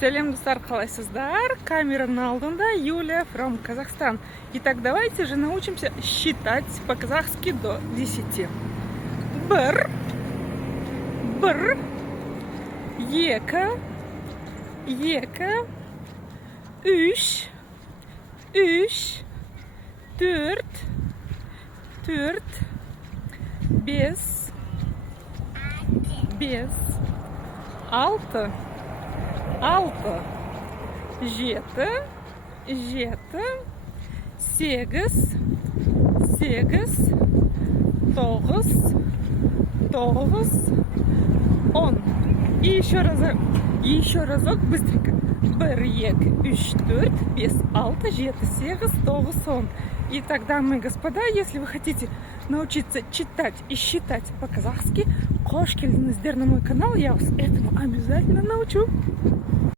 Сәлем достар, қалайсыздар? Камераның алдында Юлия from Казахстан. Итак, давайте же научимся считать по-казахски до 10. Бір, екі, үш, төрт, бес, алты, жеті, сегіз, тоғыз, 10. И еще разок быстренько. Бір, екі, үш, төрт, бес, алты, жеті, сегіз, тоғыз, 10. И тогда, дамы и господа, если вы хотите научиться читать и считать по-казахски, қош келдіңіздер на мой канал, я вас этому обязательно научу.